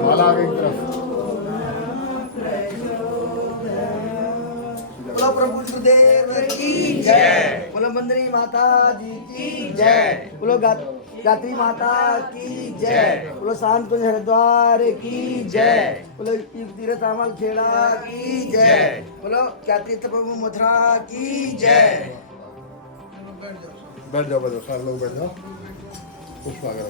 माला आगे की तरफ। बोलो प्रभु गुरुदेव की जय। बोलो बंदनी माता जी की जय। बोलो गात्री माता की जय। बोलो शांत कुंज हरिद्वार की जय। बोलो तीर्थ अमल खेड़ा की जय। बोलो क्या तीर्थ प्रभु मथुरा की जय। बैठ जाओ सारे लोग बैठ जाओ। पुष्प आ गया।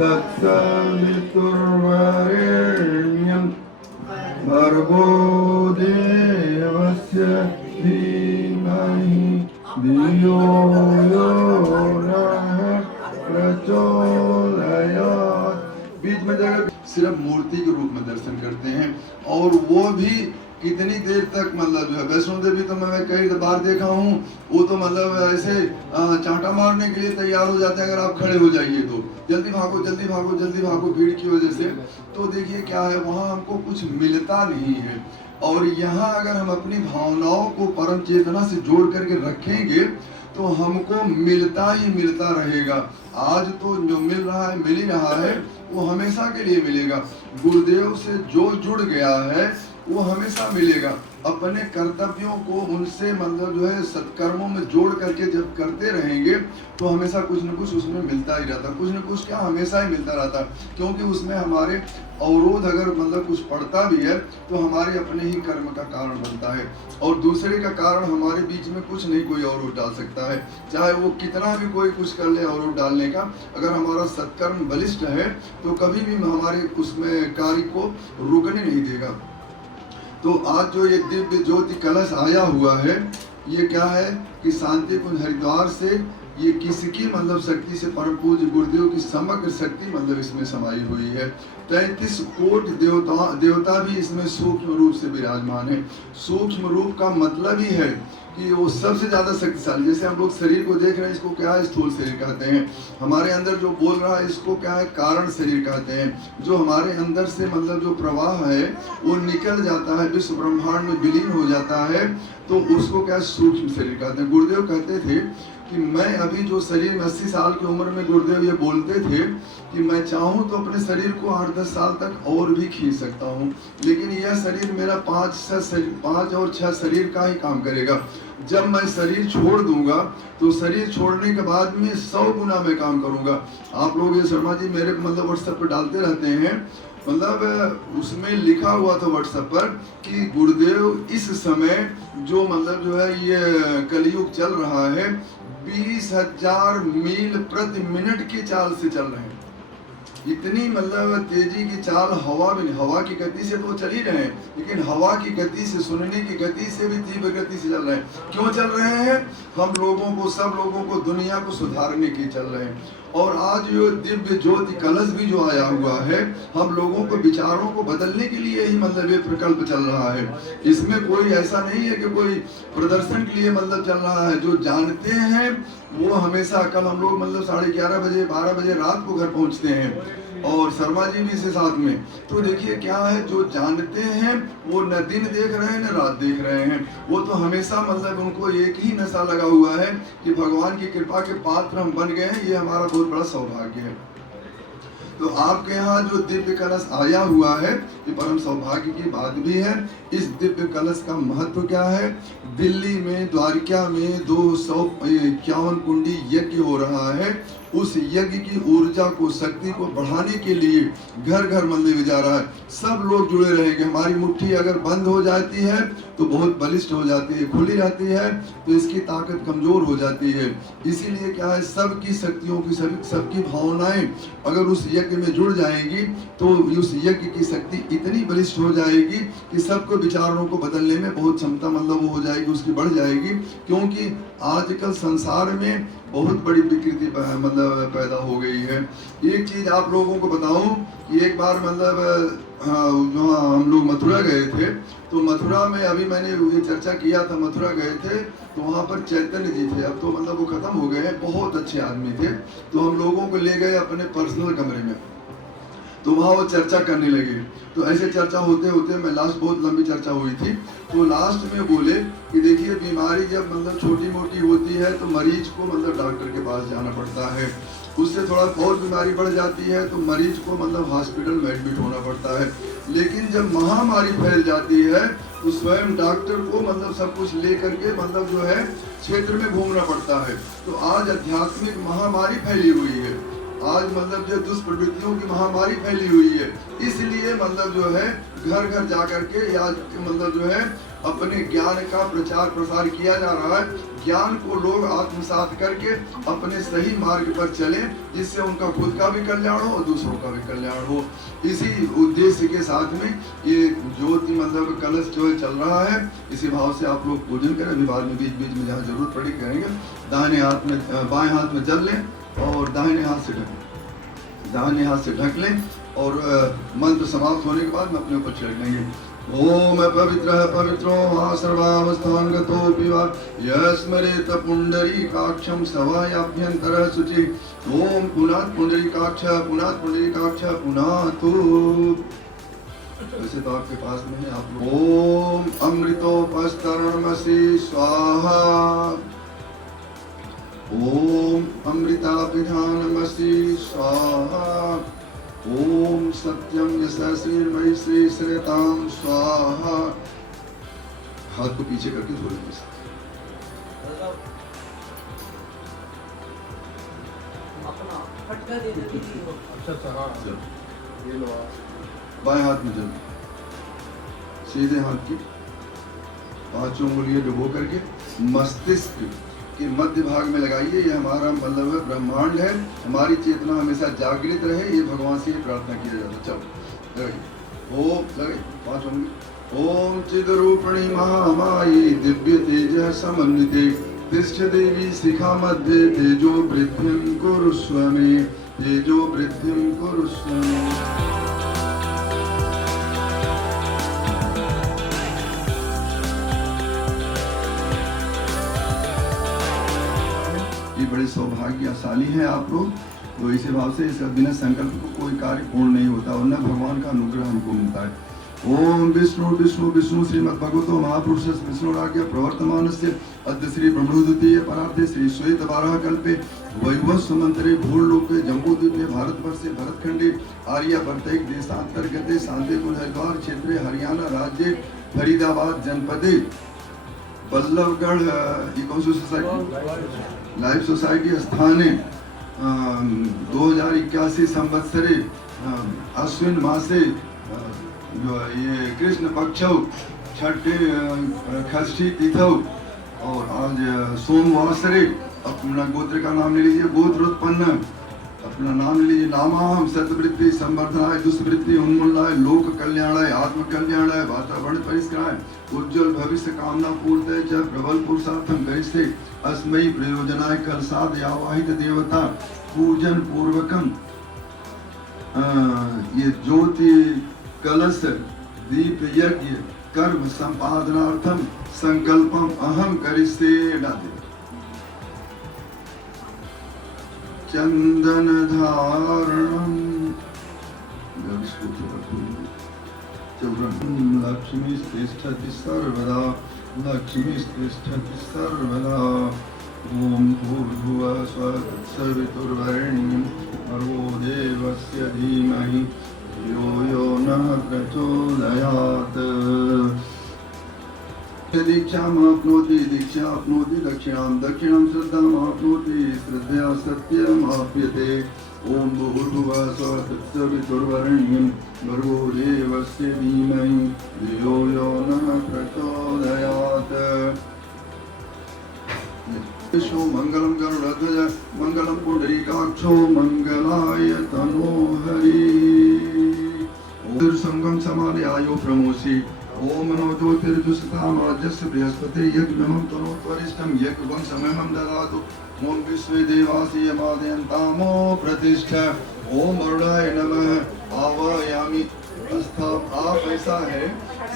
तत्सवितुर्वरेण्यं भर्गो देवस्य धीमहि धियो यो नः प्रचोदयात्। बीच में जगह सिर्फ मूर्ति के रूप में दर्शन करते हैं, और वो भी कितनी देर तक मतलब जो है। वैष्णो देवी तो मैं कई बार देखा हूँ, वो तो मतलब ऐसे चांटा मारने के लिए तैयार हो जाते हैं अगर आप खड़े हो जाइए तो। जल्दी भागो जल्दी भागो जल्दी भागो भीड़ की वजह से। तो देखिए क्या है, वहाँ हमको कुछ मिलता नहीं है। और यहाँ अगर हम अपनी भावनाओं को परम चेतना से जोड़ करके रखेंगे तो हमको मिलता ही मिलता रहेगा। आज तो जो मिल रहा है मिल ही रहा है, वो हमेशा के लिए मिलेगा। गुरुदेव से जो जुड़ गया है वो हमेशा मिलेगा। अपने कर्तव्यों को उनसे मतलब जो है सत्कर्मों में जोड़ करके जब करते रहेंगे तो हमेशा कुछ न कुछ उसमें मिलता ही रहता, कुछ न कुछ क्या हमेशा ही मिलता रहता। क्योंकि उसमें हमारे अवरोध अगर मतलब कुछ पड़ता भी है तो हमारे अपने ही कर्म का कारण बनता है, और दूसरे का कारण हमारे बीच में कुछ नहीं कोई अवरोध डाल सकता है। चाहे वो कितना भी कोई कुछ कर ले अवरोध डालने का, अगर हमारा सत्कर्म बलिष्ठ है तो कभी भी हमारे उसमें कार्य को रुकने नहीं देगा। तो आज जो ये दिव्य ज्योति कलश आया हुआ है, ये क्या है कि शांति कुंज हरिद्वार से ये किसकी मतलब शक्ति से, परम पूज्य गुरुदेव की समग्र शक्ति मतलब इसमें समाई हुई है। 33 कोटि देवता भी इसमें सूक्ष्म रूप से विराजमान है। सूक्ष्म रूप का मतलब ही है कि वो सबसे ज्यादा शक्तिशाली। जैसे हम लोग शरीर को देख रहे हैं, इसको क्या है, स्थूल शरीर कहते हैं। हमारे अंदर जो बोल रहा है इसको क्या है, कारण शरीर कहते हैं। जो हमारे अंदर से मतलब जो प्रवाह है वो निकल जाता है, विश्व ब्रह्मांड में विलीन हो जाता है, तो उसको क्या सूक्ष्म शरीर कहते हैं। गुरुदेव कहते थे कि मैं अभी जो शरीर में 80 साल की उम्र में गुरुदेव ये बोलते थे कि मैं चाहूँ तो अपने शरीर को 8-10 साल तक और भी खींच सकता हूँ, लेकिन यह शरीर मेरा 5 और 6 शरीर का ही काम करेगा। जब मैं शरीर छोड़ दूंगा तो शरीर छोड़ने के बाद में 100 गुना मैं काम करूंगा। आप लोग ये शर्मा जी मेरे मतलब व्हाट्सएप पर डालते रहते हैं, मतलब उसमें लिखा हुआ था व्हाट्सएप पर कि गुरुदेव इस समय जो मतलब जो है ये कलयुग चल रहा है 20,000 मील प्रति मिनट की चाल से चल रहे हैं। इतनी मतलब तेजी की चाल हवा में, हवा की गति से तो चल ही रहे हैं, लेकिन हवा की गति से, सुनने की गति से भी तीव्र गति से चल रहे हैं। क्यों चल रहे हैं? हम लोगों को, सब लोगों को, दुनिया को सुधारने की चल रहे हैं। और आज जो दिव्य ज्योति कलश भी जो आया हुआ है, हम लोगों को विचारों को बदलने के लिए ही मतलब ये प्रकल्प चल रहा है। इसमें कोई ऐसा नहीं है कि कोई प्रदर्शन के लिए मतलब चल रहा है। जो जानते हैं वो हमेशा, कल हम लोग मतलब 11:30 बजे 12 बजे रात को घर पहुंचते हैं, और शर्मा जी भी इसे साथ में। तो देखिए क्या है, जो जानते हैं वो न दिन देख रहे हैं न रात देख रहे हैं, वो तो हमेशा मतलब उनको एक ही नशा लगा हुआ है कि भगवान की कृपा के पात्र हम बन गए हैं, ये हमारा बहुत बड़ा सौभाग्य है। तो आपके यहाँ जो दिव्य कलश आया हुआ है ये परम सौभाग्य की बात भी है। इस दिव्य कलश का महत्व क्या है? दिल्ली में द्वारिका में 251 कुंडी यज्ञ हो रहा है। उस यज्ञ की ऊर्जा को, शक्ति को बढ़ाने के लिए घर घर मंदिर में जा रहा है। सब लोग जुड़े रहेंगे। हमारी मुट्ठी अगर बंद हो जाती है तो बहुत बलिष्ठ हो जाती है, खुली रहती है तो इसकी ताकत कमजोर हो जाती है। इसीलिए क्या है, सबकी शक्तियों की, सबकी भावनाएं अगर उस यज्ञ में जुड़ जाएंगी तो उस यज्ञ की शक्ति इतनी बलिष्ठ हो जाएगी कि सबको विचारों को बदलने में बहुत क्षमता मतलब वो हो जाएगी, उसकी बढ़ जाएगी। क्योंकि आजकल संसार में बहुत बड़ी विकृति मतलब पैदा हो गई है। एक चीज आप लोगों को बताऊं कि एक बार मतलब जो हम लोग मथुरा गए थे, तो मथुरा में अभी मैंने ये चर्चा किया था, मथुरा गए थे तो वहाँ पर चैतन्य जी थे, अब तो मतलब वो खत्म हो गए हैं, बहुत अच्छे आदमी थे। तो हम लोगों को ले गए अपने पर्सनल कमरे में, तो वहाँ वो चर्चा करने लगे। तो ऐसे चर्चा होते होते मैं लास्ट, बहुत लंबी चर्चा हुई थी, तो लास्ट में बोले कि देखिए बीमारी जब मतलब छोटी मोटी होती है तो मरीज को मतलब डॉक्टर के पास जाना पड़ता है, उससे थोड़ा बहुत बीमारी बढ़ जाती है तो मरीज को मतलब हॉस्पिटल में एडमिट होना पड़ता है। लेकिन जब महामारी फैल जाती है तो स्वयं डॉक्टर को मतलब सब कुछ लेकर के मतलब जो है क्षेत्र में घूमना पड़ता है। तो आज आध्यात्मिक महामारी फैली हुई है, आज मतलब जो दुष्प्रवृत्तियों की महामारी फैली हुई है, इसलिए मतलब जो है घर घर जाकर के या मतलब जो है अपने ज्ञान का प्रचार प्रसार किया जा रहा है। ज्ञान को लोग आत्मसात करके अपने सही मार्ग पर चले, जिससे उनका खुद का भी कल्याण हो और दूसरों का भी कल्याण हो। इसी उद्देश्य के साथ में ये ज्योति मतलब कलश जो है चल रहा है, इसी भाव से आप लोग पूजन करें। अभी बाद में बीच बीच में जहाँ जरूरत पड़ी करेंगे। दाहिने हाथ में, बाएं हाथ में जल लें और दाहिने हाथ से ढक, दाहिने हाथ से ढक लें और मंत्र समाप्त होने के बाद में अपने ऊपर छिड़क लेंगे। ओम पवित्र पवित्रो वा सर्वावस्थान गतोऽपि वा यस्मरेत पुंडरीकाक्षं सवायाभ्यंतरः शुचि। ओम पुनात् पुंडरीकाक्ष पुनात् पुंडरीकाक्ष पुनातु। वैसे तो आपके पास में है, आप ओम अमृतोपस्तरणमसि स्वाहा। ओम अमृताभिधानमसि स्वाहा। ओम सत्यम यशस्वीर्मयी श्री श्रेताम स्वाहा। हाथ को पीछे करके धो लेंगे। अच्छा हाँ, ये लो। बाएं हाथ में जल, सीधे हाथ की पांचों उंगलियां डुबो करके मस्तिष्क के मध्य भाग में लगाइए। ये हमारा मतलब है ब्रह्मांड है, हमारी चेतना हमेशा जागृत रहे, ये भगवान से प्रार्थना किया जाता। चलो लगे ओम, लगे पांच उंगली। ओम चिद्रूपिणी महामायी दिव्य तेज समन्विते तिष्ठ देवी शिखा मध्ये तेजो वृद्धिं कुरुष्व मे, तेजो वृद्धिं कुरुष्व मे। ये बड़े सौभाग्यशाली हैं आप लोग। तो इसी भाव से इस बिना संकल्प को कोई कार्य पूर्ण नहीं होता और न भगवान का अनुग्रह हमको मिलता है। ओम विष्णु विष्णु विष्णु श्रीमद् भगवतो महापुरुष विष्णुराज्ञ प्रवर्तमानस्य अद्य श्री ब्रह्मोद्वितीय परार्थे श्री श्वेत बारह कल्पे वैवस्व मंत्रे भूलोके जम्बूद्वीपे भारतवर्षे भरतखंडे आर्यावर्तैक देशांतर्गते शांतिपुर हरिद्वार क्षेत्रे हरियाणा राज्ये फरीदाबाद जनपदे बल्लभगढ़, ये कौन सी सोसाइटी? लाइफ सोसाइटी स्थाने 2081 संवत्सरे अश्विन मासे जो ये कृष्ण पक्ष छठे षष्ठी तिथौ और आज सोमवासरे अपना गोत्र का नाम ले लीजिए, गोत्र उत्पन्न अपना नाम ले लीजिए। नामाहम सतवृत्ति संवर्धनाय दुष्वृत्ति उन्मूलनाय लोक कल्याणाय आत्म कल्याणाय वातावरण परिष्कराय उज्जवल भविष्य कामना पूर्तये च प्रबल पुरुषार्थम करिष्ये अस्मै प्रयोजनाय कलसाद आवाहित देवता पूजन पूर्वकम। ये ज्योति कलश दीप यज्ञ कर्म संपादनार्थम संकल्पम अहम करिष्ये। डाले चंदन धारणम लक्ष्मी तिष्ठति सर्वदा, लक्ष्मी तिष्ठति सर्वदा। ओम भूर्भुवः स्वः तत्सवितुर्वरेण्यं भर्गो देवस्य धीमहि धियो यो नः प्रचोदयात्। दीक्षामाप्नोति दीक्षाप्नोति दक्षिणां दक्षिणां श्रद्धामाप्नोति श्रद्धया सत्यमाप्यते। ओम भूर्भुवः स्वः तत्सवितुर्वरेण्यं भर्गो देवस्य धीमहि धियो यो नः प्रचोदयात्। विष्णु मंगलम गरुड़ध्वज मंगलम पुंडरीकाक्षो मंगलाय तनोहरि। संगम समाने आयो प्रमोषि ओम मनो ज्योतिर्जुषतामाजस्य बृहस्पति यज्ञमं तनोत्वरिष्ठं यज्ञं समयमं ददातु ओम विश्वे देवासि यमादयन्तामो प्रतिष्ठा ओम वरुणाय नमः आवायामि अस्थाप। आप ऐसा है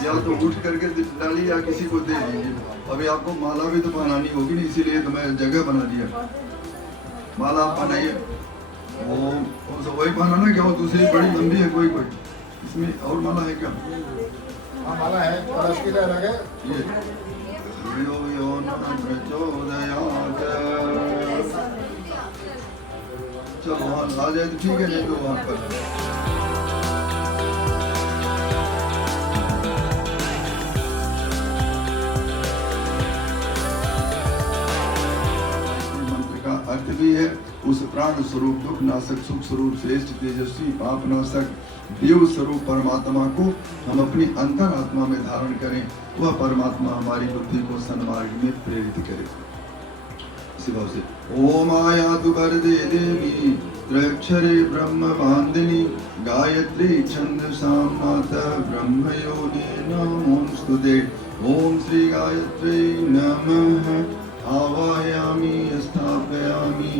या तो उठ करके डालिए या किसी को दे दीजिए। अभी आपको माला भी तो बनानी होगी ना, इसीलिए तो मैं जगह बना दिया। माला आप बनाइए। ओम वही बनाना क्या हो, दूसरी बड़ी लंबी है कोई कोई, इसमें और माला है क्या? हाँ माला है, और इसके लिए अलग है ये यो यो न प्रचोदयात्। चलो वहाँ आ जाए तो ठीक है, नहीं तो वहाँ पर मंत्र का अर्थ भी है उस प्राण स्वरूप दुख नाशक सुख स्वरूप श्रेष्ठ तेजस्वी पाप नाशक देव स्वरूप परमात्मा को हम अपनी अंतरात्मा में धारण करें। वह परमात्मा हमारी बुद्धि को सन्मार्ग में प्रेरित करे। इसी भाव से ओम आयातु वरदे देवी त्रयक्षरे ब्रह्म बांधिनी गायत्री छंदसां माता ब्रह्मयोनि नमोस्तुते। ओम श्री गायत्री नमः आवाहयामि स्थापयामि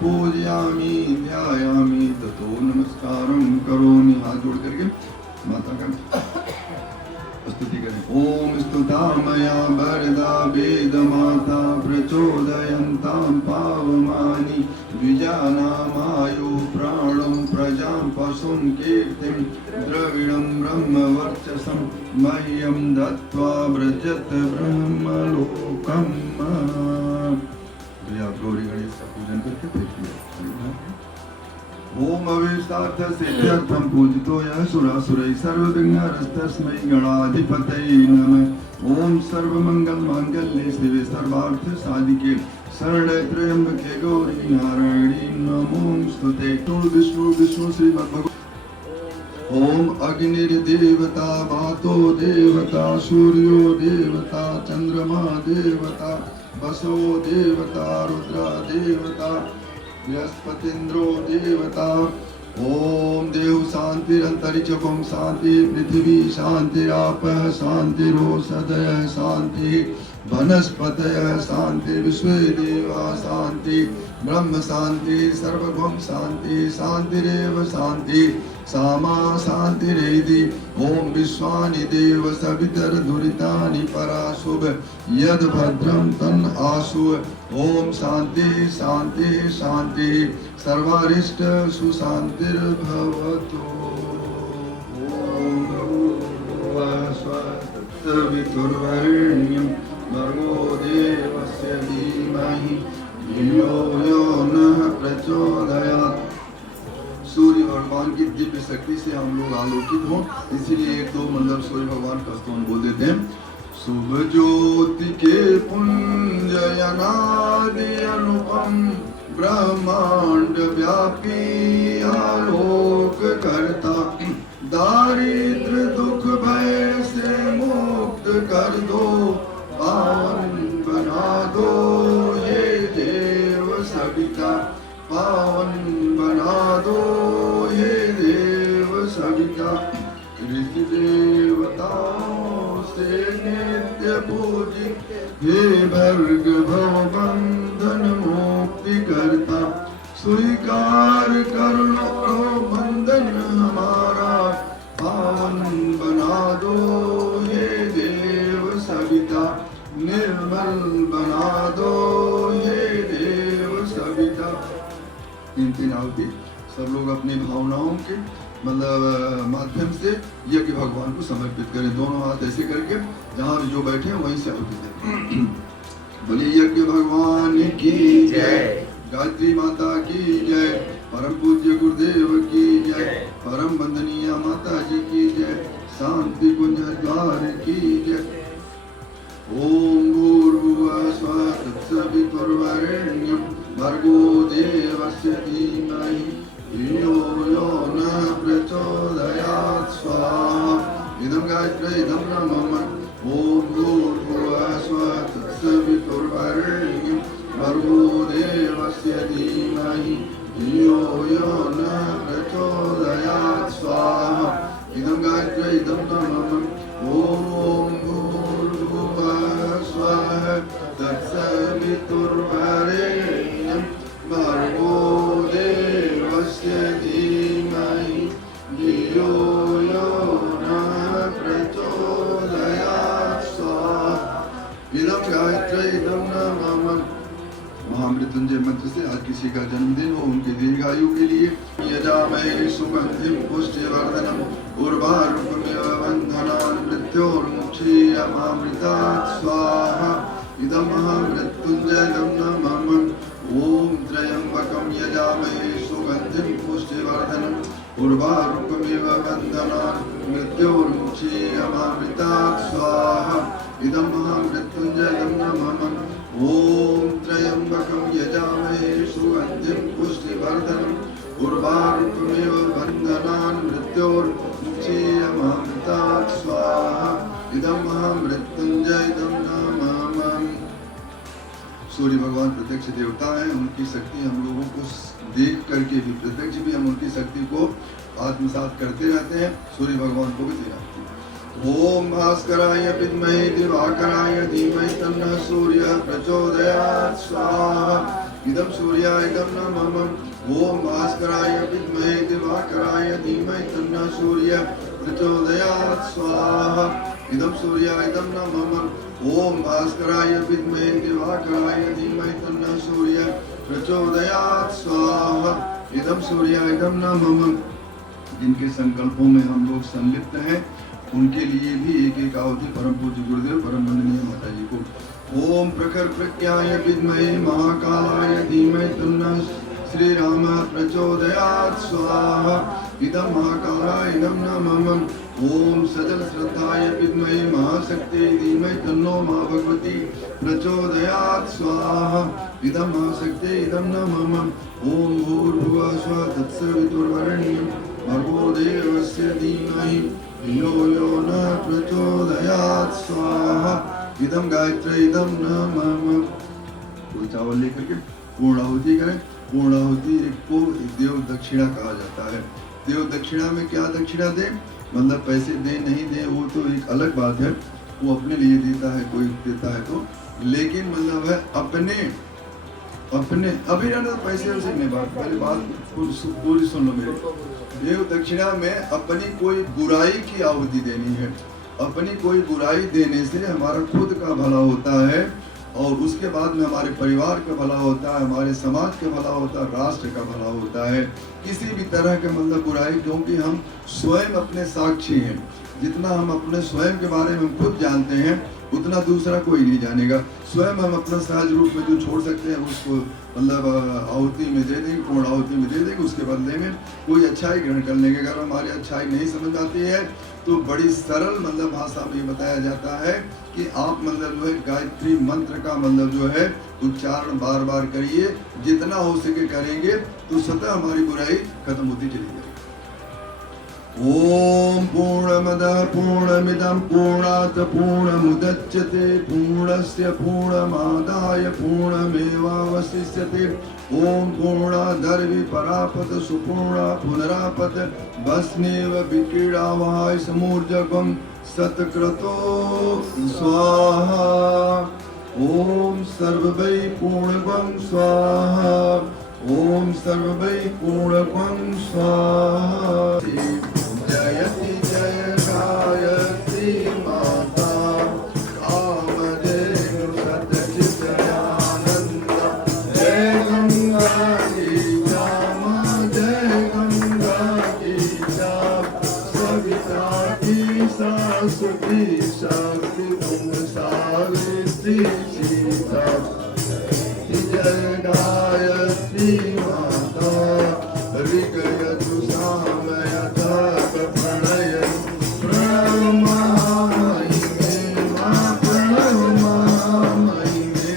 पूजयामि ध्यायामि ततो नमस्कारं करोमि। हाथ जोड़ करके माता का स्तुति करें। ओम स्तुता मया वरदा वेद माता प्रचोदयन्तां पावमानि द्विजानामायु प्राणं प्रजां पशुं कीर्तिं द्रविणं ब्रह्मवर्चसं मह्यं दत्त्वा व्रजत ब्रह्मलोकम्। आप गौरी गणेश का पूजन करके देखिए। ओम अविष्टार्थ सिद्ध्यर्थं पूजितो यः सुरासुरैः सर्वविघ्नहरस्तस्मै गणाधिपतये नमः। ओम सर्वमंगल मांगल्ये शिवे सर्वार्थ साधिके शरण्ये त्र्यंबके गौरी नारायणी नमोस्तुते। विष्णु विष्णु श्रीमद्भगवत्। ओम अग्निर्देवता वातो देवता सूर्यो देवता चंद्रमा देवता वसो देवता रुद्रा देवता बृहस्पतिन्द्रो देवता। ओम देव शांतिरंतरिक्षं शांति पृथ्वी शांतिरापः शांतिरोषधयः शांति वनस्पतयः शांति विश्वे देवा शांति ब्रह्म शांति सर्वभौम शांति शांतिरेव शांति सामा शांतिरेधि। ओम विश्वानि देव सवितर दुरितानि पराशुभ यद भद्रं तन् आशु। ओम शांति शांति शांति सर्वारिष्ट सुशांतिर्भवतु। ओम तत्सवितुर्वरेण्यं भर्गो देवस्य धीमहि धियो यो नः प्रचोदयात्। सूर्य भगवान की दिव्य शक्ति से हम लोग आलोकित हों, इसीलिए एक दो मतलब सूर्य भगवान का स्तोत्र बोल देते हैं। शुभ ज्योति के पुंज अनादि अनुपम ब्रह्मांड व्यापी आलोक करता दारिद्र दुख भय से मुक्त कर दो पावन बना दो ये देव सविता पावन बना दो ये देव सविता। ऋषि देवताओं से नित्य पूजित हे भर्ग भव बंधन मुक्ति करता स्वीकार कर लो बंधन हमारा पावन बना दो ये देव सविता निर्मल बना दो ये देव सविता। तीन आहुति सब लोग अपनी भावनाओं के मतलब माध्यम से यज्ञ भगवान को समर्पित करें। दोनों हाथ ऐसे करके जहाँ जो बैठे हैं वहीं से आहुति दें। बोलिए यज्ञ भगवान की जय, गायत्री माता की जय, परम पूज्य गुरुदेव की जय, परम वंदनीय माता जी की जय, शांति कुंज द्वार की जय। ओम भूर्भुवः स्वः तत्सवितुर्वरेण्यं भर्गो देवस्य धीमहि धियो यो नः प्रचोदयात् स्वाहा। इदं गायत्री इदं ब्रह्मम्। ओम भूर्भुवः स्वः तत्सवितुर्वरेण्यं भर्गो देवस्य धीमहि धियो यो नः प्रचोदयात् स्वाहा। इदं गायत्री इदं ब्रह्मम्। ओम महामृत्युंजय मंत्र से आज किसी का जन्मदिन हो उनके दीर्घायु के लिए यजामहे सुगंधिं पुष्टिवर्धनम् उर्वारुकमिव बन्धनान् मृत्योर्मुक्षीयमामृतात् स्वाहा इदं महामृत्युंजयं नमः ओम त्र्यंबकं यजामहे सुगंधिं पुष्टिवर्धनम् उर्वारुकमिव बन्धनान् मृत्योर्मुक्षीयमामृतात् स्वाहा इदं महामृत्युंजयं नमः ओम त्र्यंबकं यजामहे सुगंधिं पुष्टिवर्धनम् उर्वारुकमिव बन्धनान् मृत्योर्मुक्षीयमामृतात् स्वाहा इदं महामृत्युंजयं नमः। सूर्य भगवान प्रत्यक्ष देवता है, उनकी शक्ति हम लोगों को देख करके भी प्रत्यक्ष भी हम उनकी शक्ति को आत्मसात करते रहते हैं। सूर्य भगवान को भी देना। ओम भास्कराय विद्महे दिवाकराय धीमहि तन्नः सूर्यः प्रचोदयात् स्वाहा इदं सूर्याय नमः। ओम भास्कराय विद्महे दिवाकराय धीमहि तन्नः सूर्यः प्रचोदयात् स्वाहा इदं सूर्याय नमः। ओम भास्कराय विद्महे दिवाकराय धीमहि तन्नः सूर्यः प्रचोदयात् स्वाहा इदं सूर्याय नमः। जिनके संकल्पों में हम लोग संलिप्त हैं उनके लिए भी एक एक आहुति परम पूज्य गुरुदेव परम वंदनीय माता जी को। ओम प्रखर प्रज्ञाय विद्महे महाकालाय धीमहि तन्नः श्री राम प्रचोदयात् स्वाहा इदं महाकालाय नमः। ओम सजल श्रद्धाय विद्महे महाशक्ति धीमहि तन्नो मां भगवती प्रचोदयात् स्वाहा इदं महाशक्ति इदं नमः। ओम भूर्भुवः स्वः तत्सवितुर्वरेण्यं भर्गो देवस्य धीमहि धियो यो न प्रचोदयात् स्वाहा इदं गायत्री इदं नमः। कोई चावल लेकर के पूर्ण आहुति करें। पूर्ण आहुति को देव दक्षिणा कहा जाता है। देव दक्षिणा में क्या दक्षिणा दे, मतलब पैसे दे नहीं दे वो तो एक अलग बात है, वो अपने लिए देता है, कोई देता है तो, लेकिन मतलब है अपने अभी ना पैसे वैसे नहीं, बात पहले बात पूरी सुन लो मेरी। देव दक्षिणा में अपनी कोई बुराई की आहुति देनी है। अपनी कोई बुराई देने से हमारा खुद का भला होता है और उसके बाद में हमारे परिवार का भला होता है, हमारे समाज का भला होता है, राष्ट्र का भला होता है। किसी भी तरह के मतलब बुराई, क्योंकि हम स्वयं अपने साक्षी हैं। जितना हम अपने स्वयं के बारे में खुद जानते हैं उतना दूसरा कोई नहीं जानेगा। स्वयं हम अपना सहज रूप में जो छोड़ सकते हैं उसको मतलब आहुति में दे देंगे, पूर्ण आहुति में दे देंगे। उसके बदले में कोई अच्छाई ग्रहण कर लेंगे। अगर हमारी अच्छाई नहीं समझ आती है तो बड़ी सरल मतलब भाषा में बताया जाता है कि आप मतलब जो है गायत्री मंत्र का मतलब जो है उच्चारण बार बार करिए। जितना हो सके करेंगे तो स्वतः हमारी बुराई खत्म होती चली जाएगी। ओम पूर्णमदः पूर्णमिदं पूर्णात् पूर्णमुदच्यते पूर्णस्य पूर्णमादाय पूर्णमेवावशिष्यते। ओम पूर्णादर्वि परापत सुपूर्णा पुनरापत भस्मेव विक्रीडावहाय समूर्जकं सत्क्रतो स्वाहा। ओम सर्ववै पूर्णकं स्वाहा। ओम सर्ववै पूर्णकं स्वाहा। जयति जय गायत्री माता कामधेनु सतचित्तयानंद। जय गंगा की जामा जय गंगा की जाप सविता की सरस्वती शक्ति तुम सावित्री सीता। जय गायत्री माता ऋगयतु सामयथा प्रणय प्रणमामि मे प्रणमामि मे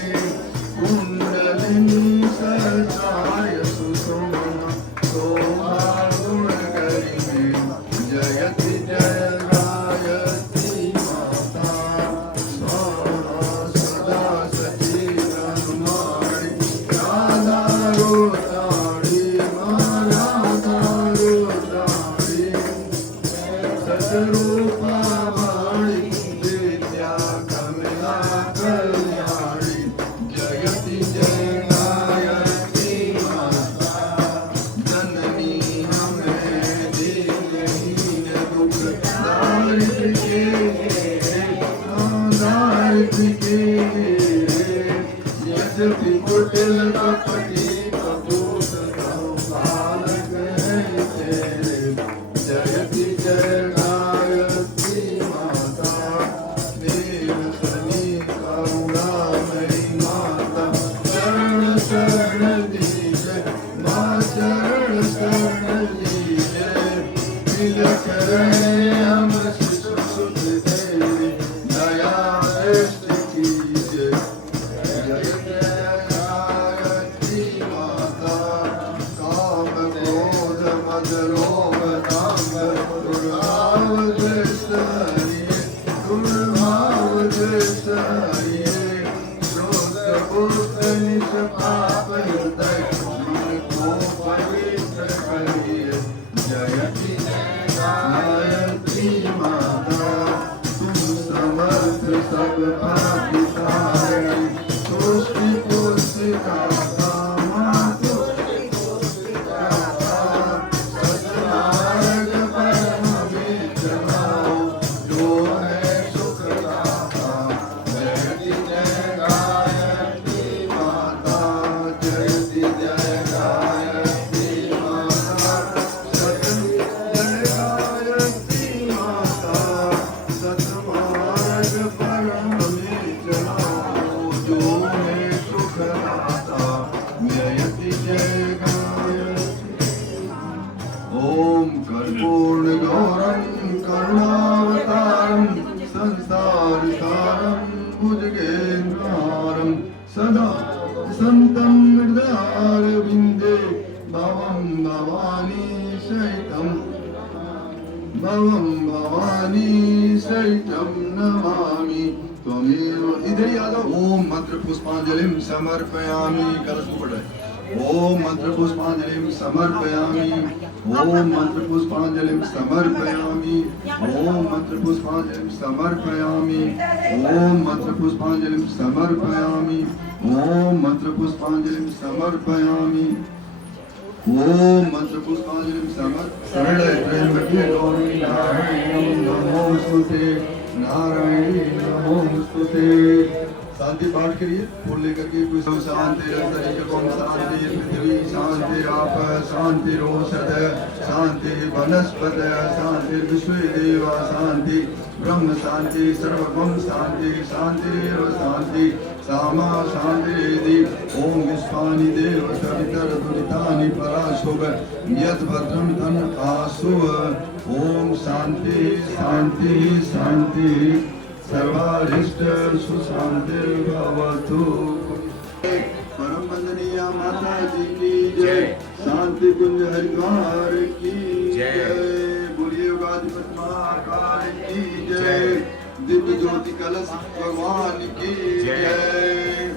कुंडलिनी सचाय सुषुम्ना शोभा गुणकरी मे। जयति जय गायत्री माता स्वाहा सदा सचिव सहाये श्रोत बुद्ध निष्पाप हृदय मन को पवित्र करिए जयति गायत्री माता तुम समर्थ सब पापितारिणी सृष्टि पुस्तिकाता मातु सत्मार्ग परम में चलाओ जो है सुखदाता जयति जय गायत्री माता जयति जय गायत्री माता सत्य जय गायत्री माता सत्मार्ग परम में चलाओ जो है सुखदाता जयति जय गायत्री ओम कर्पूर्ण गौरम करुणावतारम संसार सारम भुजगेन्द्रहारम सदा संतं हृदयारविन्दे भवं भवानी सहितं नमामि त्वमेव इधर ही आ जाओ ओम मंत्र पुष्पांजलिं समर्पयामि कलश को पढ़े ओम मंत्र पुष्पांजलिं समर्पयामि ओम मंत्र पुष्पांजलिं समर्पयामि ओम मंत्र पुष्पांजलिं समर्पयामि ओम मंत्र पुष्पांजलिं समर्पयामि ओम मंत्र पुष्पांजलिं समर्पयामि ओम मंत्र पुष्पांजलिं सरले त्र्यंबके गौरी नारायणी नमोस्तुते नारायणी नमोस्तुते शांति पाठ करिए फूल लेकर के कुछ शांति अंतरिक्षम शांति पृथ्वी शांति आप शांति रोषध शांति वनस्पत शांति विश्व देव शांति ब्रह्म शांति सर्वभम शांति शांतिरेव शांति सामा शांतिरेधि ओम विश्वानि देव सवितर दुरितानि पराशुभ यत् भद्रं तन् आशुभ ओम शांति शांति शांति सर्वारिष्ट सुशांतिर्भवतु परम वंदनीय माता जी की जय शांति कुंज हरिद्वार की जय बोलिए युगाधिपति महाकाल की जय दिव्य ज्योति कलश भगवान की जय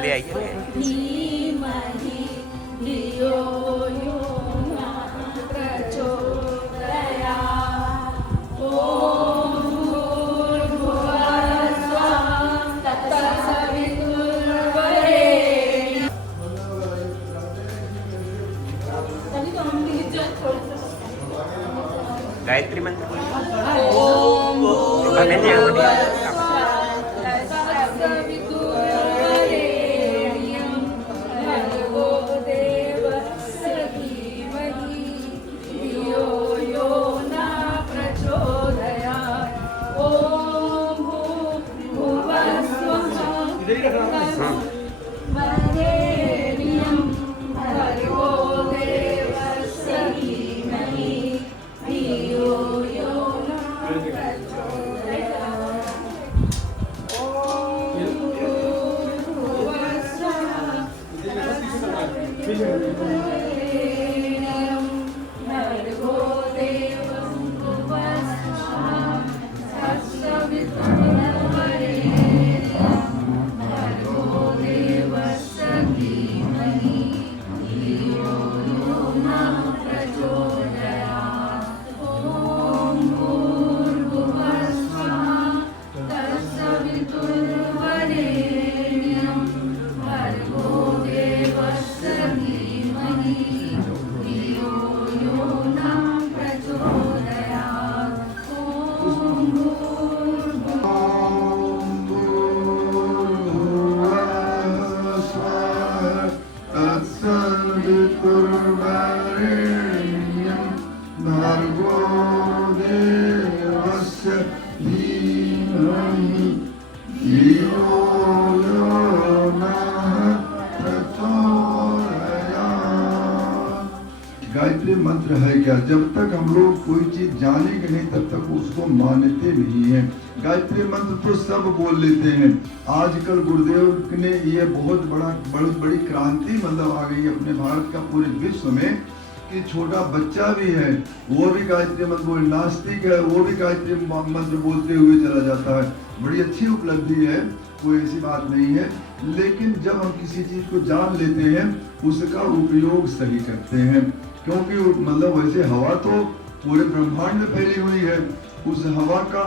ले आइए गायत्री मंत्र गायत्री मंत्र है क्या? जब तक हम लोग कोई चीज जानेंगे नहीं तब तक उसको मानते नहीं है। गायत्री मंत्र तो सब बोल लेते हैं। आजकल गुरुदेव ने ये बहुत बड़ी क्रांति मतलब आ गई अपने भारत का पूरे विश्व में कि छोटा बच्चा भी है वो भी गायत्री मंत्र बोल, नास्तिक है वो भी गायत्री मंत्र बोलते हुए चला जाता है। बड़ी अच्छी उपलब्धि है, कोई ऐसी बात नहीं है। लेकिन जब हम किसी चीज को जान लेते हैं उसका उपयोग सही करते हैं, क्योंकि मतलब वैसे हवा तो पूरे ब्रह्मांड में फैली हुई है। उस हवा का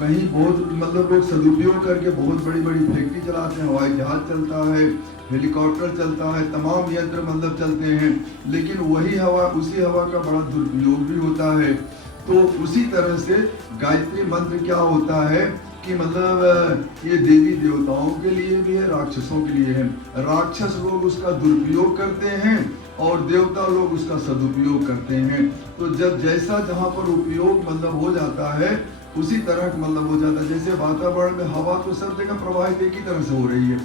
कहीं बहुत मतलब लोग सदुपयोग करके बहुत बड़ी बड़ी फैक्ट्री चलाते हैं, हवाई जहाज चलता है, हेलीकॉप्टर चलता है, तमाम यंत्र मतलब चलते हैं, लेकिन वही हवा उसी हवा का बड़ा दुरुपयोग भी होता है। तो उसी तरह से गायत्री मंत्र क्या होता है कि मतलब ये देवी देवताओं के लिए भी है, राक्षसों के लिए है। राक्षस लोग उसका दुरुपयोग करते हैं और देवता लोग उसका सदुपयोग करते हैं। तो जब जैसा जहाँ पर उपयोग मतलब हो जाता है उसी तरह मतलब हो जाता है। जैसे वातावरण में हवा तो सब जगह प्रवाहित एक ही तरह से हो रही है,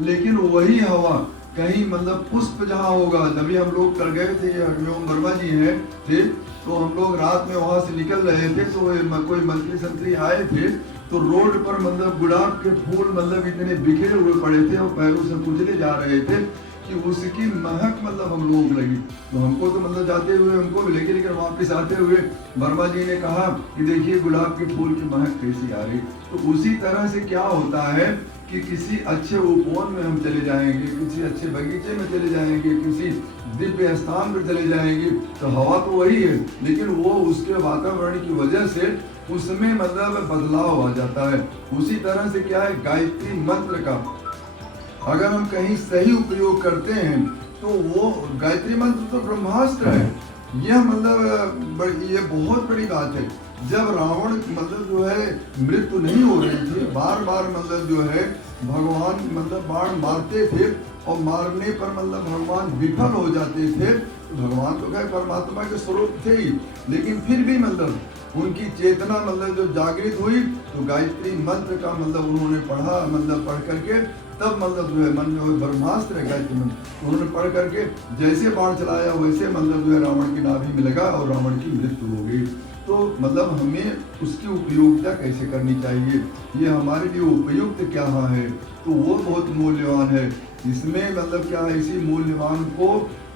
लेकिन वही हवा कहीं मतलब पुष्प जहाँ होगा, जब हम लोग कर गए थे, हरिओम वर्मा जी हैं थे, तो हम लोग रात में वहाँ से निकल रहे थे तो कोई मंत्री संतरी आए थे, तो रोड पर मतलब गुलाब के फूल मतलब इतने बिखरे हुए पड़े थे और पैरों से कुचले जा रहे थे कि उसकी महक मतलब हम लोग लगी। तो हमको तो मतलब जाते हुए हमको भी लेकिन वापस आते हुए वर्मा जी ने कहा कि देखिए गुलाब के फूल की महक कैसी आ रही। तो उसी तरह से क्या होता है कि किसी अच्छे उपवन में हम चले जाएंगे, किसी अच्छे बगीचे में चले जाएंगे, किसी दिव्य स्थान पर चले जाएंगे, तो हवा तो वही है, लेकिन वो उसके वातावरण की वजह से उसमें मतलब बदलाव आ जाता है। उसी तरह से क्या है, गायत्री मंत्र का अगर हम कहीं सही उपयोग करते हैं तो वो गायत्री मंत्र तो ब्रह्मास्त्र है। यह मतलब ये बहुत बड़ी बात है। जब रावण मतलब जो है मृत्यु नहीं हो रही थी, बार बार मतलब जो है भगवान मतलब बाण मारते थे और मारने पर मतलब भगवान विफल हो जाते थे। तो भगवान तो क्या परमात्मा के स्वरूप थे ही, लेकिन फिर भी मतलब उनकी चेतना मतलब जो जागृत हुई तो गायत्री मंत्र का मतलब उन्होंने पढ़ा, मतलब पढ़ करके तब मतलब जो है मन में ब्रह्मास्त्र है गायत्री मंत्र, उन्होंने पढ़ करके जैसे बाण चलाया वैसे मतलब जो है रावण की नाभि में लगा और रावण की मृत्यु हो गई। तो मतलब हमें उसकी उपयोगिता कैसे करनी चाहिए, ये हमारे लिए उपयुक्त क्या है, तो वो बहुत मूल्यवान है। इसमें मतलब क्या है, इसी मूल्यवान को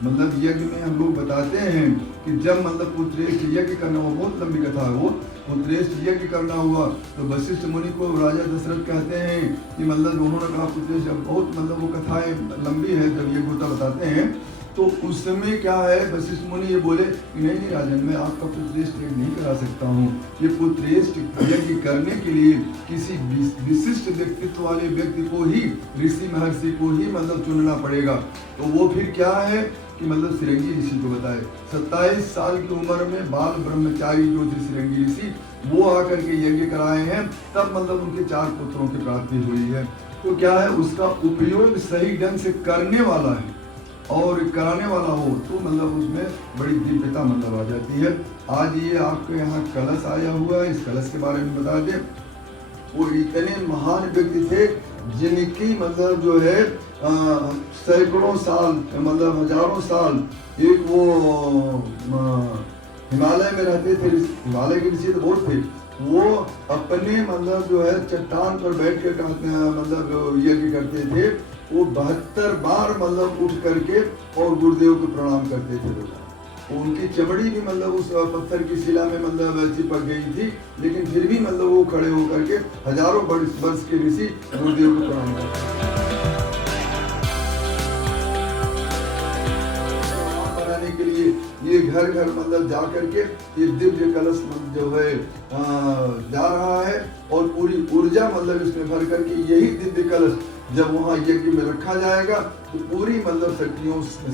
मतलब यज्ञ में हम लोग बताते हैं कि जब मतलब पुत्रेष्ठ यज्ञ करना हुआ, बहुत लंबी कथा है वो, पुत्रेष्ठ यज्ञ करना हुआ तो वशिष्ठ मुनि को राजा दशरथ कहते हैं कि मतलब उन्होंने कहा पुत्रेष्ठ, बहुत मतलब वो कथाएं लंबी है, जब यज्ञ होता बताते हैं तो उस समय क्या है, वशिष्ठ मुनि ये बोले कि नहीं राजन, मैं आपका पुत्रेष्ठ यज्ञ नहीं करा सकता हूँ। ये पुत्रेष्ठ यज्ञ करने के लिए किसी विशिष्ट व्यक्तित्व वाले व्यक्ति को ही, ऋषि महर्षि को ही मतलब चुनना पड़ेगा। तो वो फिर क्या है कि मतलब श्रृंगी ऋषि को बताए। 27 साल की उम्र में बाल ब्रह्मचारी जो थे श्रृंगी ऋषि, वो आकर के यज्ञ कराए हैं, तब मतलब उनके 4 पुत्रों की प्राप्ति हुई है। तो क्या है, उसका उपयोग सही ढंग से करने वाला है और कराने वाला हो तो मतलब उसमें बड़ी दिव्यता मतलब आ जाती है। आज ये आपके यहाँ कलश आया हुआ है, इस कलश के बारे में बता दें। वो इतने महान व्यक्ति थे जिनकी मतलब जो है सैकड़ों साल मतलब हजारों साल एक वो हिमालय में रहते थे, हिमालय के ऋषि तो बहुत थे, वो अपने मतलब जो है चट्टान पर बैठ कर मतलब यज्ञ करते थे। वो 72 बार मतलब उठ करके और गुरुदेव को प्रणाम करते थे। उनकी चमड़ी भी मतलब उस पत्थर की शिला में मतलब चिपक गई थी, लेकिन फिर भी मतलब वो खड़े होकर के हजारों वर्ष के ऋषि गुरुदेव को प्रणाम करते बनाने के लिए ये घर घर मतलब जा करके ये दिव्य कलश जो है जा रहा है, और पूरी ऊर्जा मतलब इसमें भर करके यही दिव्य कलश जब वहाँ यज्ञ में रखा जाएगा तो पूरी मतलब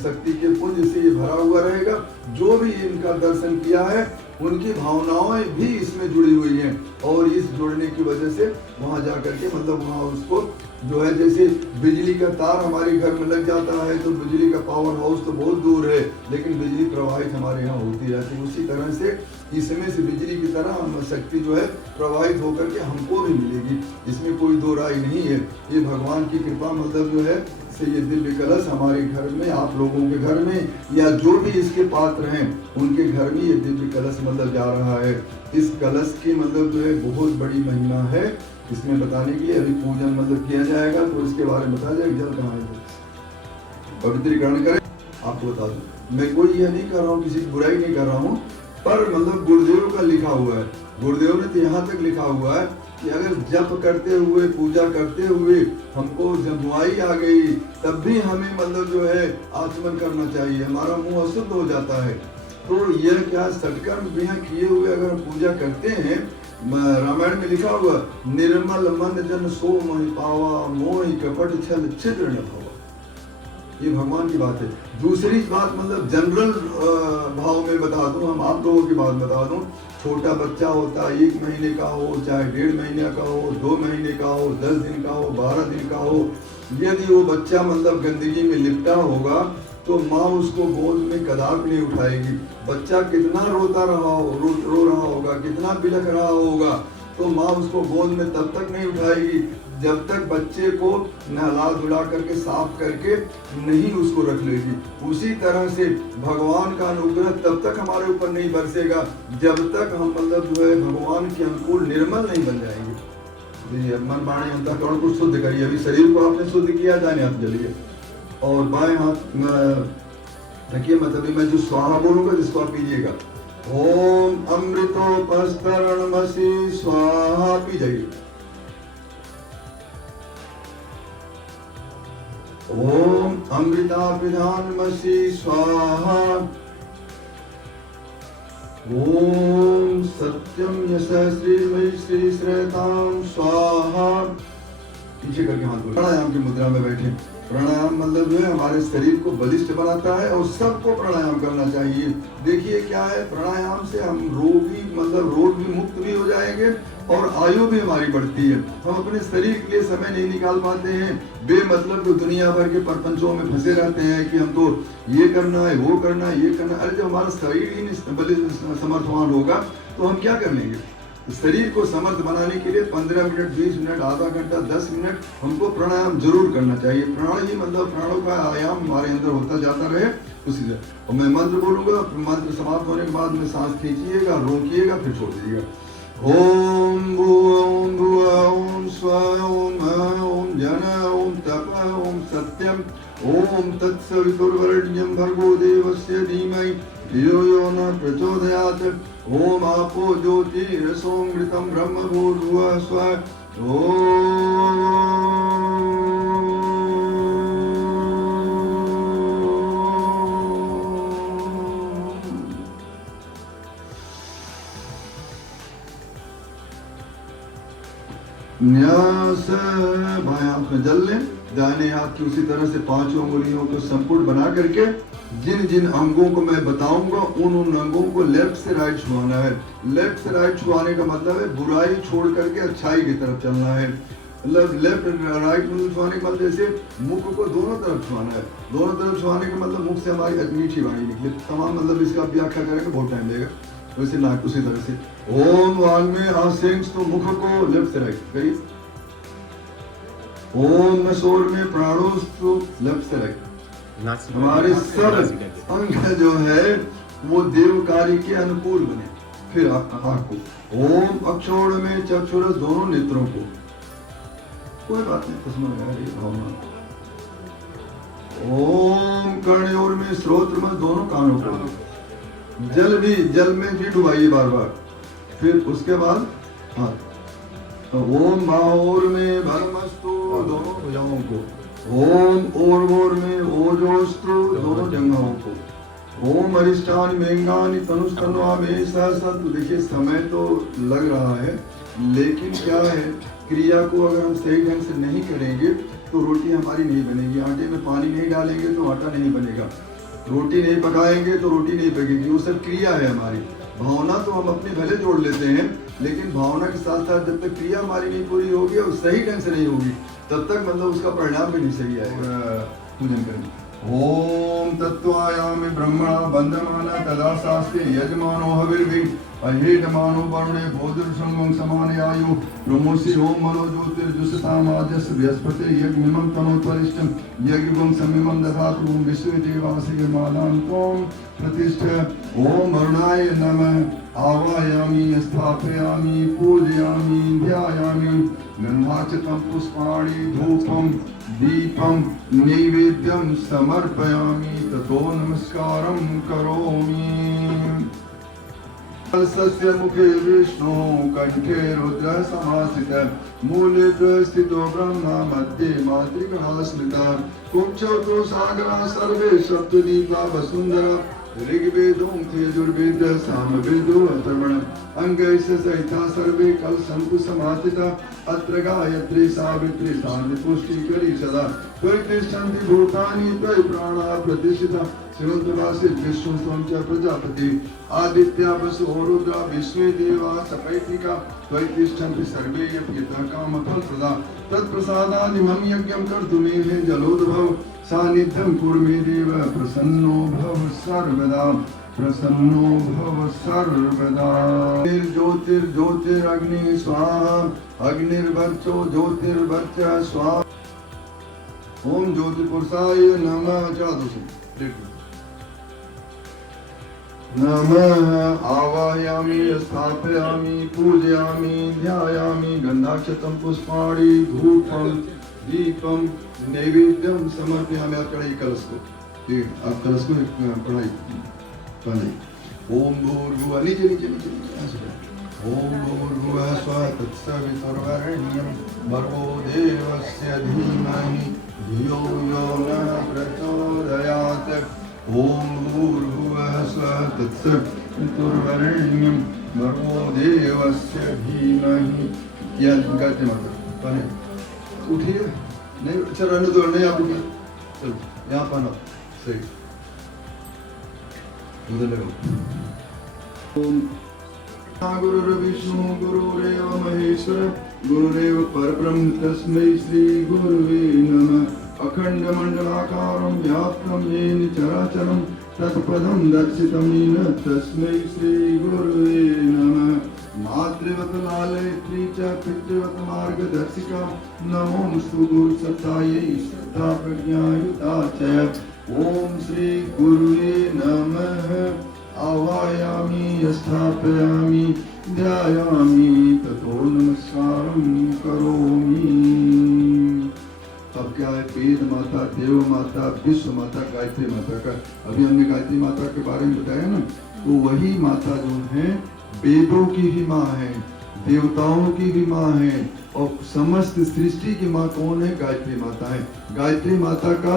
शक्ति के पुंज से ये भरा हुआ रहेगा। जो भी इनका दर्शन किया है उनकी भावनाएं भी इसमें जुड़ी हुई हैं, और इस जुड़ने की वजह से वहाँ जा करके मतलब वहाँ उसको जो है, जैसे बिजली का तार हमारे घर में लग जाता है तो बिजली का पावर हाउस तो बहुत दूर है, लेकिन बिजली प्रवाहित हमारे यहाँ होती रहती है। उसी तरह से इसमें से बिजली की तरह हम शक्ति जो है प्रवाहित होकर के हमको भी मिलेगी, इसमें कोई दो राय नहीं है। ये भगवान की कृपा मतलब जो है से ये दिव्य कलश हमारे घर में, आप लोगों के घर में, या जो भी इसके पात्र हैं उनके घर में ये दिव्य कलश मतलब जा रहा है। इस कलश की मतलब जो है बहुत बड़ी महिमा है। इसमें बताने के लिए अभी पूजन मतलब किया जाएगा, तो इसके बारे में बताया जाएगा। जल कहाँ है, पवित्रीकरण करें। आपको बता दूं, मैं कोई यह नहीं कर रहा हूँ, किसी की बुराई नहीं कर रहा हूँ, पर मतलब गुरुदेव का लिखा हुआ है। गुरुदेव ने तो यहाँ तक लिखा हुआ है कि अगर जप करते हुए, पूजा करते हुए हमको जमुआई आ गई, तब भी हमें मतलब जो है आचमन करना चाहिए, हमारा मुंह अशुद्ध हो जाता है। तो यह क्या सटकर्म बिना किए हुए अगर हम पूजा करते हैं, रामायण में लिखा हुआ निर्मल मन जन सो मोहि पावा, मोहि कपट छल छिद्र न भावा। ये भगवान की बात है। दूसरी बात मतलब जनरल भाव में बता दूं, हम आप लोगों की बात बता दूं, छोटा बच्चा होता है, 1 महीने का हो, चाहे 1.5 महीने का हो, 2 महीने का हो, 10 दिन का हो, 12 दिन का हो, यदि वो बच्चा मतलब गंदगी में लिपटा होगा तो माँ उसको गोद में कदापि नहीं उठाएगी। बच्चा कितना रोता रहा हो, रो रहा होगा, कितना बिलख रहा होगा, तो माँ उसको गोद में तब तक नहीं उठाएगी जब तक बच्चे को नहला धुला करके साफ करके नहीं उसको रख लेगी। उसी तरह से भगवान का अनुग्रह तब तक हमारे ऊपर नहीं बरसेगा जब तक हम मतलब जो है भगवान के अनुकूल निर्मल नहीं बन जाएंगे। मन वाणी अंतःकरण को शुद्ध करिए। अभी शरीर को आपने शुद्ध किया, दाहिने हाथ जलिए और बाएं हाथ रखिए। मतलब मैं जो स्वाहा बोलूंगा जिसको आप पीजिएगा, ओम अमृतोपस्तरणमसि स्वाहा, पी जाइए। ओम अमृतापिधानमसि स्वाहा, ओम सत्यम यशः श्रीमयी श्री श्रेताम स्वाहा। पीछे करके हाथ बोलो। प्राणायाम की मुद्रा में बैठे। प्राणायाम मतलब जो है हमारे शरीर को बलिष्ठ बनाता है और सबको प्राणायाम करना चाहिए। देखिए क्या है, प्राणायाम से हम रोगी मतलब रोग भी मुक्त भी हो जाएंगे और आयु भी हमारी बढ़ती है। हम अपने शरीर के लिए समय नहीं निकाल पाते हैं, बेमतलब तो दुनिया भर के प्रपंचों में फंसे रहते हैं कि हमको ये करना है, वो करना है, ये करना है। अरे जब हमारा शरीर ही नहीं समर्थवान होगा तो हम क्या कर लेंगे। शरीर को समर्थ बनाने के लिए 15 मिनट, 20 मिनट, आधा घंटा, 10 मिनट हमको प्राणायाम जरूर करना चाहिए। प्राण ही मतलब प्राणों का आयाम हमारे अंदर होता जाता रहे उसी से। और मैं मंत्र बोलूंगा, मंत्र समाप्त होने के बाद में सांस खींचिएगा, रोकिएगा, फिर छोड़ दीजिएगा। ओम ओम ओम स्व ओम ओम जन ओम तप ओम सत्यम ओम तत्सवितुर्वरेण्यं भर्गो देवस्य धीमहि धियो यो न प्रचोदयात्। ओम आपो ज्योतिरसोमृतं ब्रह्म भूर्भुवः स्वः। ओम न्यास। बाएं हाथ में जल लें, दाहिने हाथ की उसी तरह से 5 उंगलियों को संपूर्ण बना करके जिन जिन अंगों को मैं बताऊंगा उन अंगों को लेफ्ट से राइट छुआना है। लेफ्ट से राइट छुआने का मतलब है बुराई छोड़ करके अच्छाई की तरफ चलना है। मतलब लेफ्ट राइट में छुआने का मतलब जैसे मुख को दोनों तरफ छुआना है। दोनों तरफ छुआने का मतलब मुख से हमारी मीठी वाणी निकले। तमाम मतलब इसका व्याख्या करेंगे, बहुत टाइम लगेगा। वैसे नाक उसी तरह से ओम वांग में आसेंस तो मुख को लेफ्ट से राइट करिए। ओम में शोर में प्राणोस तो लेफ्ट से राइट। हमारे सब अंग जो है वो देव कार्य के अनुकूल बने। फिर आंख को ओम अक्षोण में चक्षुरस दोनों नेत्रों को, कोई बात नहीं उसमें भावना। ओम कर्णयोर में श्रोत्र में दोनों कानों को। जल में भी डुबाइए बार बार। फिर उसके बाद हाथ, ओम भाओर में भरमस्तु दोनों भुजाओं को, ओम और में ओजोस्तु दोनों जंघाओं को, ओम अरिष्टानि मेंगानि तनुस्तन्वा में सहसा। तो देखिए समय तो लग रहा है, लेकिन क्या है, क्रिया को अगर हम सही ढंग से नहीं करेंगे तो रोटी हमारी नहीं बनेगी। आटे में पानी नहीं डालेंगे तो आटा नहीं बनेगा, रोटी नहीं पकाएंगे तो रोटी नहीं पकेगी। वो सब क्रिया है हमारी। भावना तो हम अपने भले जोड़ लेते हैं, लेकिन भावना के साथ साथ जब तक क्रिया हमारी नहीं पूरी होगी और सही ढंग से नहीं होगी, तब तक मतलब उसका परिणाम भी नहीं सही आएगा। पूजन करेंगे। ओम तत्वायामि ब्रह्मणा बंधमाना तदा शास्त्रे यजमानो हविर्भि अहेडमानो वरुणे बोधिर्शंगं समानयायु ब्रह्मोसि ओम मनो ज्योतिर्जुषतामाद्यस बृहस्पति यज्ञमिमं तनोत्वरिष्ठं यज्ञं समिमं दधातु ओम विश्वदेवासि मानां त्वं प्रतिष्ठ। ओम वरुणाय नमः आवाहयामि स्थापयामि पूजयामि ध्यायामि गन्धार्चितं पुष्पाणि धूपं दीपं नैवेद्यं समर्पयामि ततो नमस्कारं करोमि। सस्य मुखे विष्णु कंठे रुद्र समाश्रितः मूले स्थितो ब्रह्मा मध्ये मातृगणा स्मृतः कुक्षौ सागरा सर्वे सप्तद्वीपा वसुंधरा ऋग्वेदों यजुर्वेद सामवेदो अथर्वणम् अंगैः सहिता सर्वे कलशं समास्थिता अत्र गायत्री सावित्री शान्ति पुष्टिकरी सदा त्वयि तिष्ठन्ति भूतानि त्वयि प्राणा प्रतिष्ठिता शिवन्तवासि विष्णु स्वं च प्रजापति आदित्या वसु रुद्रा विश्वे देवा सपैत्रिका त्वयि तिष्ठन्ति सर्वे यज्ञिता कामफलप्रदा तत्प्रसादादिमं यज्ञं कर्तुमेह जलोद्भव सानिध्यं कुरु मे देव प्रसन्नो भव सर्वदा प्रसन्नो भव सर्वदा। ज्योतिर्ज्योतिरग्नि स्वाहा अग्निर्वर्चो ज्योतिर्वर्च स्वाहा। ओम ज्योतिपुरुषाय नमः। नमः आवाहयामि स्थापयामि पूजयामि ध्यायामि गन्धाक्षतं पुष्पाणि धूपं दीपं नैवेद्यं समर्पयामि। आप चढ़ाइए कलश को, आप कलश को पढ़ाई पढ़ाई। ओम भूर्भुवः नीचे नीचे नीचे। ओम भूर्भुवः स्वः तत्सवितुर्वरेण्यं भर्गो देवस्य धीमहि धियो यो नः प्रचोदयात्। ओम भूर्भुवः स्वः तत्सवितुर्वरेण्यं भर्गो देवस्य धीमहि। यह गायत्री मंत्र पढ़े। उठिए, नहीं अच्छा रहने दो, नहीं आप उठिए, चलो यहाँ पढ़ो सही उधर लगो। ओम गुरुर्विष्णु गुरुरेव महेश्वर गुरुरेव परब्रह्म तस्मै श्री गुरुवे नमः। अखंड मंडलाकारं व्याप्तं येन चराचरं तत्पदं दर्शितं येन तस्मै श्री गुरुवे नमः। मातृवत लालयत्री च पितृवत मार्गदर्शिका नमोस्तु गुरुसत्तायै श्रद्धा प्रज्ञायुता च। ओम श्री गुरुवे नमः। आवाहयामि स्थापयामि ध्यायामि ततो नमस्कारं करोमि। अब क्या है, वेद माता, देव माता, विश्व माता, गायत्री माता का अभी हमने गायत्री माता के बारे में बताया ना, तो वही माता जो है वेदों की भी माँ है, देवताओं की भी माँ है, और समस्त सृष्टि की माँ कौन है? गायत्री माता है। गायत्री माता का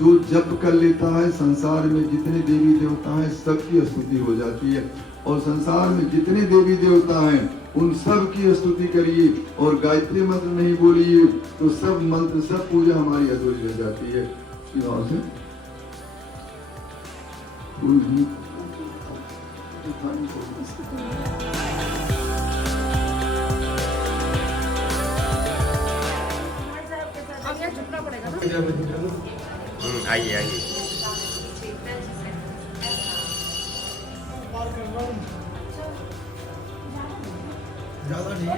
जो जप कर लेता है, संसार में जितने देवी देवता हैं सबकी स्तुति हो जाती है, और संसार में जितने देवी देवता हैं उन सब की स्तुति करिए और गायत्री मंत्र नहीं बोलिए तो सब मंत्र, सब पूजा हमारी अधूरी रह जाती है। आइए आइए। ज्यादा नहीं है।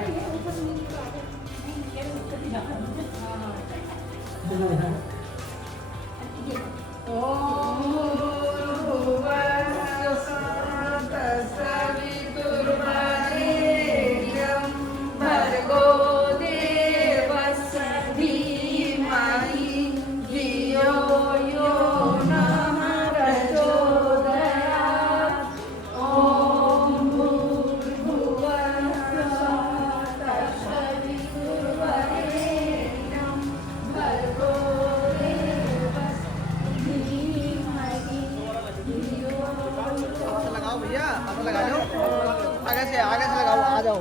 लगा लो, आगे से लगाओ, आ जाओ।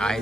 आए